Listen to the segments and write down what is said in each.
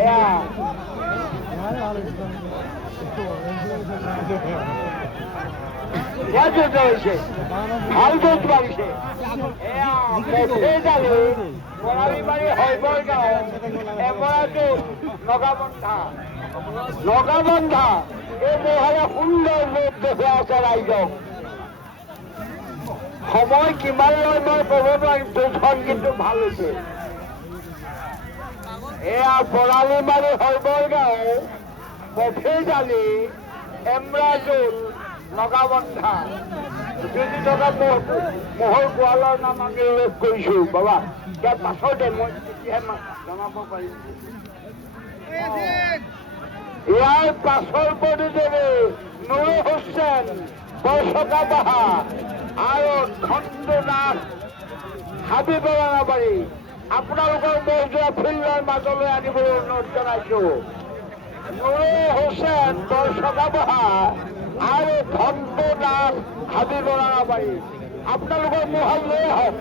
এয়া যুদ্ধ হৈছে, ভাল যুদ্ধ পাৰিছে। এয়া বৰালি মাৰি হৈবৰ গাঁও এমৰাটো নগাবন্ধা এই মহাৰে সুন্দৰ ৰূপ দেখুৱাই আছে ৰাইজক। সময় কিমান লয় মই ক'ব নোৱাৰিম, দুখন কিন্তু ভাল হৈছে। এয়া বৰালি মাৰি হৈবৰ গাঁও মফিজালি এমৰাজুল নগাবন্ধা যদি থকা মহৰ গোৱালৰ নাম আমি উল্লেখ কৰিছো বাবা। ইয়াৰ পাছতে মই তেতিয়াহে জনাব পাৰিম। ইয়াৰ পাছৰ প্ৰতিযোগী নুৰ হুছেইন বৰচকা বাহা আৰু খণ্ডু নাথ হাবিব ৰাঙাবাৰী আপোনালোকৰ মৌজোৱা ফিল্ডৰ মাজলৈ আনিবলৈ অনুৰোধ জনাইছো। নুৰ হুছেইন বৰচকা বাহা আৰু খণ্ডু নাথ হাবিব ৰাঙাবাৰী আপোনালোকৰ মহল লৈ আহক,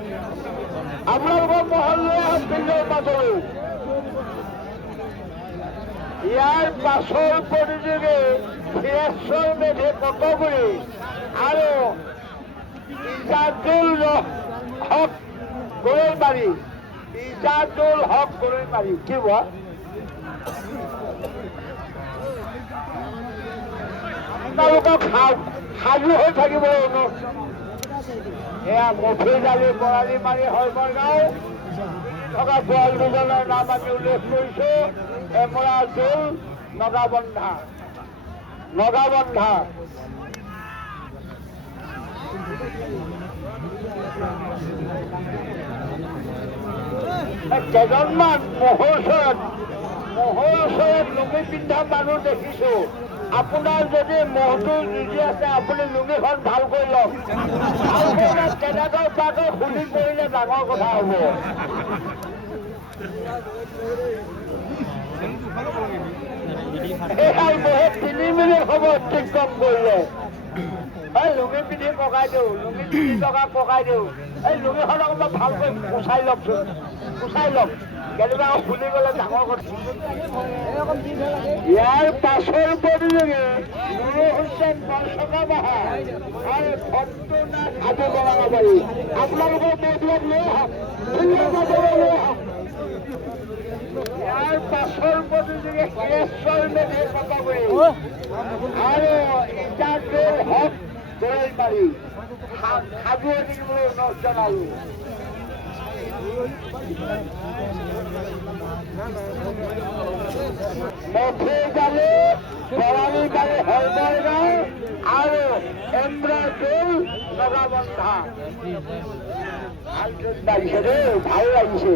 ফিল্ডৰ মাজলৈ। ইয়াৰ পাছৰ প্ৰতিযোগী ফিৰেশ্বৰ মেধি কটগুৰি আৰু ইজাজুল হক গৰৈমাৰী কি হোৱা আপোনালোকক সাজু হৈ থাকিবলৈ অনুৰোধ। এয়া মফিজালি বৰালি মাৰি হৈবৰ গাঁও থকা গোৱাল দুজনৰ নাম আমি উল্লেখ কৰিছো। এমৰাজুল নগাবন্ধা কেইজনমান মহৰ ওচৰত লুঙি পিন্ধা মানুহ দেখিছো। আপোনাৰ যদি মহটো যুঁজি আছে আপুনি লুঙিখন ভাল কৰি লওক। কেনেকৈ পাকৈ খুলি কৰিলে ডাঙৰ কথা হ'ব। এইবাৰ বহুত 3 মিনিট সময় অতিক্ৰম কৰিলে। এই লুঙি পিন্ধি পকাই দিওঁ, এই লুঙিখন অকণমান ভালকৈ গুচাই লওকচোন, কেতিয়াবা খুলি গ'লে ডাঙৰ কথা। ইয়াৰ পাছৰ প্ৰতিযোগী নুৰ হুছেইন বৰচকা বাহা আৰু খণ্ডু নাথ হাবিব ৰাঙাবাৰী আপোনালোকৰ মৌজোৱাত লৈ আহক, ইয়াৰ পাছৰ প্ৰতিযোগী ফিৰেশ্বৰ মেধি কটগুৰি আৰু ইজাজুল হক গৰৈমাৰী সাজু হৈ থাকিবলৈ অনুৰোধ জনালো। মফিজালি বৰালি মাৰি হৈবৰ গাঁও আৰু এমৰাজুল নগাবন্ধা ভাল যুঁজ বাঢ়িছে দেই, ভাল লাগিছে।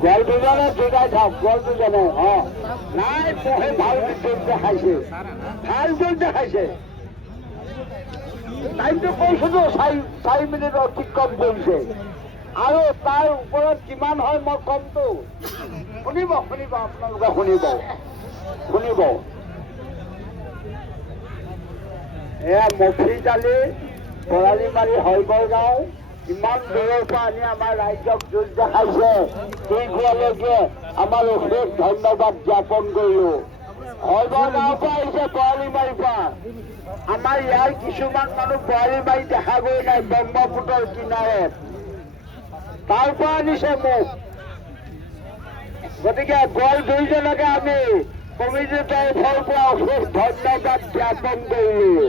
গোৱাল দুজনে জোগাই থাক, নাই মহে ভাল যুঁজ দেখাইছে, টাইমটো কৈছোতো 4 মিনিট অতিক্ৰম কৰিছে আৰু তাৰ ওপৰত কিমান হয় মই কমতো। শুনিব আপোনালোকে শুনিব। এয়া মফিজালি বৰালি মাৰি হৈবৰ গাঁও ইমান দূৰৰ পৰা আনি আমাৰ ৰাইজক যুঁজ দেখাইছে। সেইগুৱালৈকে আমাৰ অশেষ ধন্যবাদ জ্ঞাপন কৰিলো। হৈবৰ গাঁৱৰ পৰা আহিছে বৰালি মাৰিৰ পৰা। আমাৰ ইয়াৰ কিছুমান মানুহ বৰালি মাৰি দেখা গৈ নাই, ব্ৰহ্মপুত্ৰৰ কিনাৰত তাৰ পৰা আনিছে মোক। গতিকে গোৱাল দুইজনকে আমি কমিটিৰ তৰফৰ পৰা অশেষ ধন্যবাদ জ্ঞাপন কৰিলো।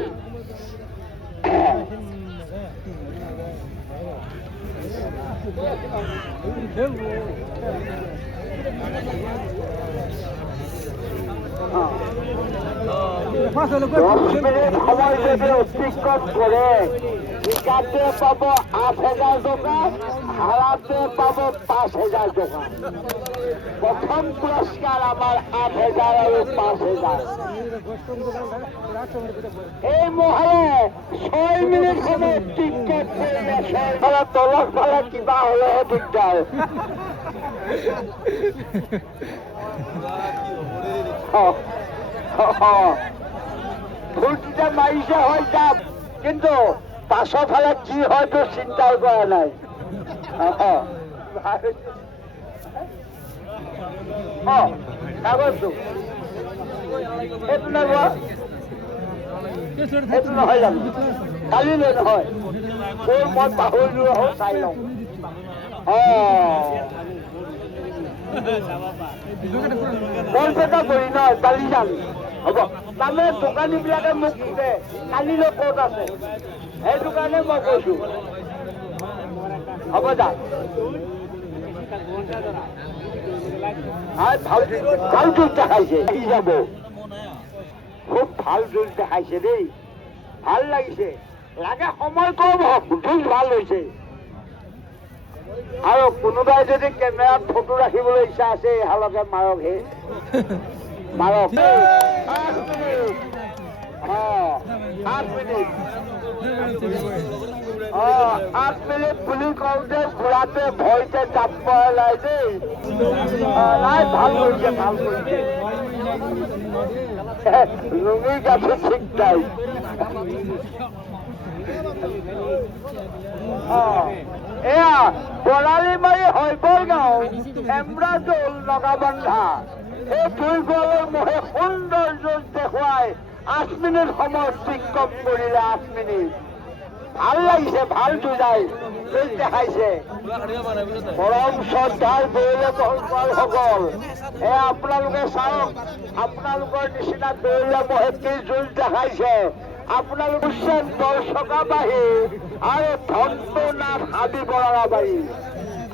সময় যদি অতিক্ৰম কৰে জিকাতে পাব 8,000 টকা, হাৰাতে পাব 5,000 টকা। প্ৰথম পুৰস্কাৰ আমাৰ 8,000 আৰু 5,000। এই মহাৰে 6 মিনিট সময় অতিক্ৰম কৰিলে তলৰ ফালে কিবা হলেহে দিগদাৰ। ফুলটিতে মাৰিছে হয় যাম, কিন্তু পাছৰ ফালে কি হয়তো চিন্তাও কৰা নাই। কাগজটো সেইটো নাগোৱা, সেইটো নহয় জানো? কালিলৈ নহয়, তোৰ মই পাহৰিলো হওঁ, চাই লওঁ। বৰপেটা কৰি নহয়, কালি যাম। হ'ব, তাৰমানে দোকানীবিলাকে মোক সোধে কালিলৈ ক'ত আছে, সেইটো কাৰণে মই কৈছো। হ'ব যা, ভাল জোৰ দেখাইছে, আহি যাব। খুব ভাল জোৰ দেখাইছে দেই, ভাল লাগিছে। লাগে সময় কম হওক, জোৰ ভাল হৈছে। আৰু কোনোবাই যদি কেমেৰাত ফটো ৰাখিবলৈ ইচ্ছা আছে, এহালকে মাৰক। হে মাৰক, 8 মিনিট। 8 মিনিট বুলি কওঁতে ঘোঁৰাটোৱে ভয়তে জাপ পৰাই দেই। নাই, ভাল কৰিছে, ভাল কৰিছে। লুঙি গাঠি ঠিক নাই। এয়া বৰালি মাৰি হৈবৰ গাঁও এমৰাজুল নগাবন্ধা, এই দুই গোৱালৰ মহে সুন্দৰ যুঁজ দেখুৱাই 8 মিনিট সময় অতিক্ৰম কৰিলে। 8 মিনিট ভাল লাগিছে, ভাল যুঁজাই যুঁজ দেখাইছে। পৰম শ্ৰদ্ধাৰ দৌলে সকল, আপোনালোকে চাওক, আপোনালোকৰ নিচিনা দৌলে মহে কি যুঁজ দেখাইছে। আপোনালোক দৰ্শকাবাহী আৰু ধনটোনাথ হাবি বৰাবাৰী,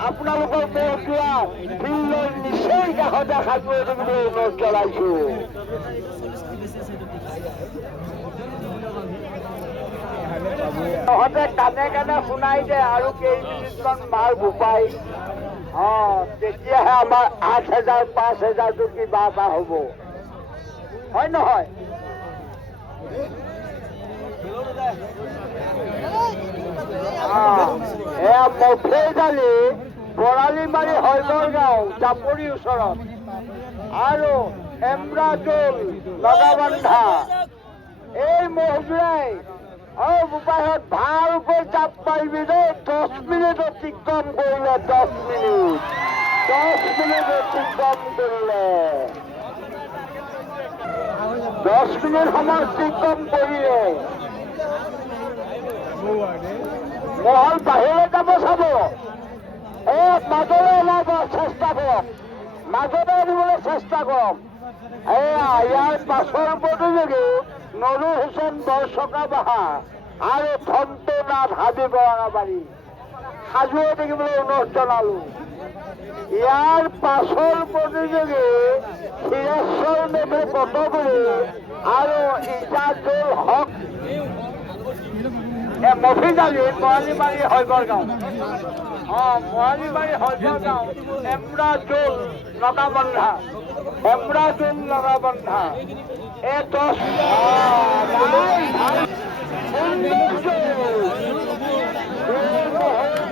আপোনালোকৰ মহতিয়া ফিল্ডৰ নিচেই কাষতে সাঁতুৰি থাকিবলৈ অনুৰোধ জনাইছো। তহঁতে কাণে কাণে শুনাই দে আৰু কেইমিনিটমান মাৰ গোপাই, তেতিয়াহে আমাৰ 8,000 5,000টো কিবা এটা হ'ব, হয় নহয়? এয়া মফেইজালি বৰালি মাৰি হৈবৰ গাঁও জাপৰিৰ ওচৰত, আৰু এমৰাজুল নগাবন্ধা এই মহজোৰাই বোপাইহঁত ভালকৈ জাপ মাৰিবি দেই। 10 মিনিট অতিক্ৰম কৰিলে, 10 মিনিট অতিক্ৰম কৰিলে, 10 মিনিট সময় অতিক্ৰম কৰিলে। মহল বাহিৰলৈ যাব চাব, মাজলৈ ওলাব চেষ্টা কৰক, মাজলৈ আনিবলৈ চেষ্টা কৰক। ইয়াৰ পাছৰ প্ৰতিযোগী নৰুল হুছেইন বৰচকা বাহা আৰু ধনটোনাথ হাবি বৰাবাৰী সাজু হৈ থাকিবলৈ অনুৰোধ জনালো। ইয়াৰ পাছৰ প্ৰতিযোগী শিৰেশ্বৰ মেধে কটগুৰি আৰু ইজাজুল হক মফিজালি মৰালিমাৰী হৈবৰ গাঁও, মৰালিমাৰী হৈবৰ গাঁও এমৰাজুল নগাবন্ধা, এমৰাজুল নগাবন্ধা। এই 10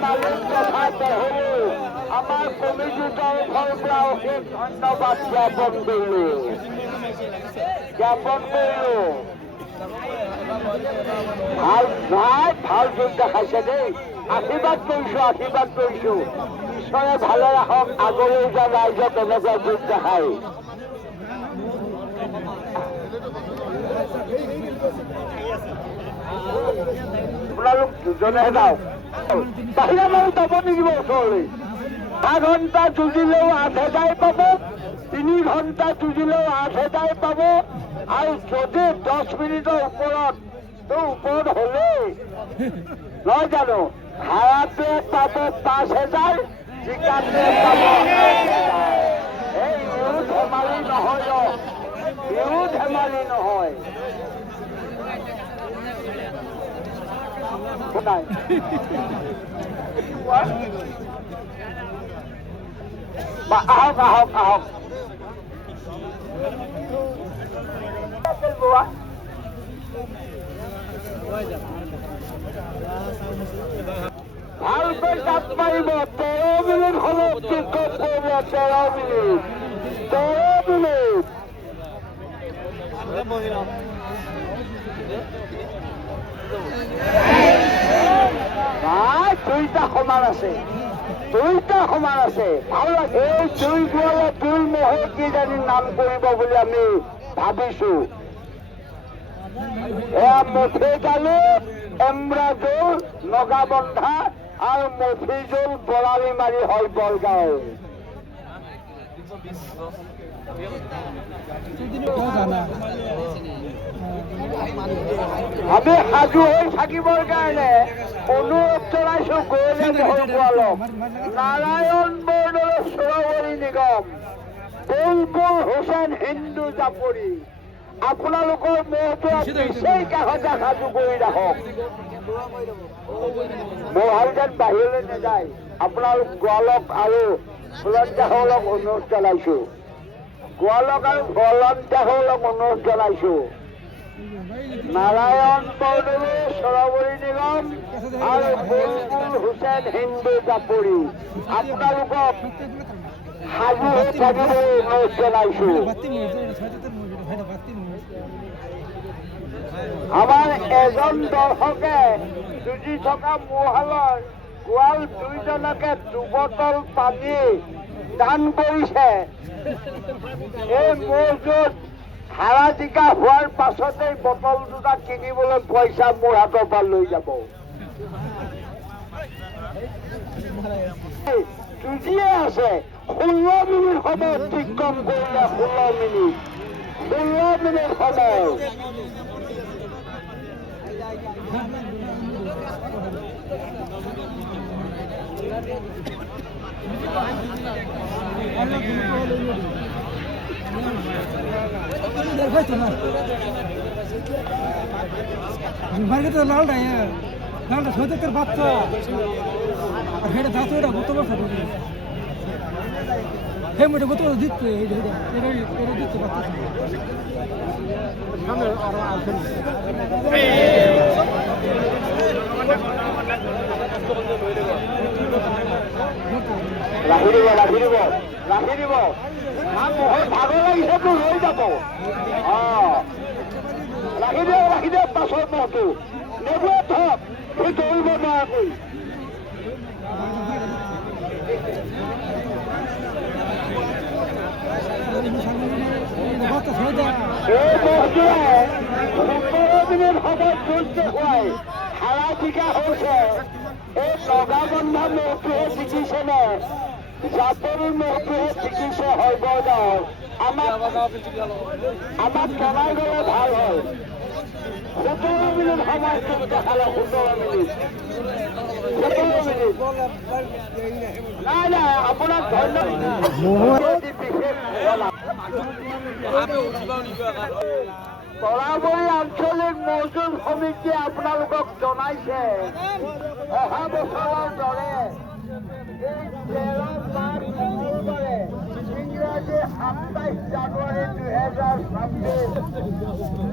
মালিক তথা দেহৰু আমাৰ কমিটিৰ তৰফৰ পৰা অশেষ ধন্যবাদ জ্ঞাপন কৰিলো। ভাল নাই, ভাল যুঁজ দেখাইছে দেই। আশীৰ্বাদ কৰিছো, ঈশ্বৰে ভালে ৰাখক, আগলৈ যে ৰাইজে তেনেকুৱা যুঁজ দেখায়। আপোনালোক দুজনে যাওক, বাহিৰা মানুহ যাব নিদিব ওচৰলৈ। 8 ঘণ্টা যুঁজিলেও 8,000 পাব, 3 ঘণ্টা যুঁজিলেও 8,000 পাব, আৰু যদি 10 মিনিটৰ ওপৰত হলেই নহয় জানো, ভাড়াটোৱে পাব 5,000, জিকাটোৱে পাব 1,000। এই ধেমালি নহয়, ধেমালি নহয়। আহক আহক আহক, ভালকৈ তাত মাৰিব 13 মিনিট সময় অতিক্ৰম কৰিব 13 মিনিট 13 মিনিট দুইটা সমান আছে ভাল লাগে এই দুই গোৱালে দুই মহে কিজানি নাম কৰিব বুলি আমি ভাবিছো এয়া মথিজালি এমৰাজুল নগাবন্ধা আৰু মথিজুল বৰালি মাৰি হয় বলগাঁও আমি সাজু হৈ থাকিবৰ কাৰণে অনুৰোধ জনাইছো গৈলে মহলক নাৰায়ণ বৰদলৈ সুৰবৰী নিগম বুলবুল হুছেইন হিন্দু জাপৰি আপোনালোকৰ মহটো নিশ্চয় কাষতে সাজু কৰি ৰাখক মহাল যেন বাহিৰলৈ নাযায় আপোনালোক গোৱালক আৰু ভলন্টিয়াৰসকলক অনুৰোধ জনাইছো অনুৰোধ জনাইছো নাৰায়ণ বৰদলৈ সুৰবৰী নিগম আৰু বুলবুল হুছেইন হিন্দু জাপৰি আপোনালোকক সাজু হৈ থাকিবলৈ অনুৰোধ জনাইছো আমাৰ এজন দৰ্শকে যুঁজি থকা মহালৰ গোৱাল দুইজনকে 2 বটল পানী দান কৰিছে এই মহযুঁজ হাৰা জিকা হোৱাৰ পাছতে বটল দুটা কিনিবলৈ পইচা মোৰ হাতৰ পৰা লৈ যাব যুঁজিয়ে আছে 16 মিনিট সময় অতিক্ৰম কৰিলে 16 মিনিট সময় লালটা সৈতের বাচ্চা আর হেটা ধাতু এটা গত বছর হে মোটা গত বছর দিচ্ছে এটা দিচ্ছে বাচ্চা ৰাখি দিব মহৰ ভাগৰ লাগিছে তো লৈ যাব ৰাখি দিয়ক পাছৰ মহটো নেগুৱে থক সি দৌৰিব নোৱাৰাকৈ এই মহটোৱে 17 মিনিট সময় যুঁজ দেখুৱাই হাৰা জিকা হৈছে এই নগাবন্ধা মহটোহে জিকিছেনে জাপৰি মহটোহে জিকিছে হয় বৰগাঁও আমাক জনাই গ'লে ভাল হয় 17 মিনিট সময় যুঁজ দেখালে 17 মিনিট নাই আপোনাক ধন্যবাদ তৰাবৰী আঞ্চলিক মহযুঁজ সমিতিয়ে আপোনালোকক জনাইছে অহা বছৰৰ দৰে এই 13 মাৰ্চ মঙলবাৰে ইংৰাজী 27 জানুৱাৰী 2026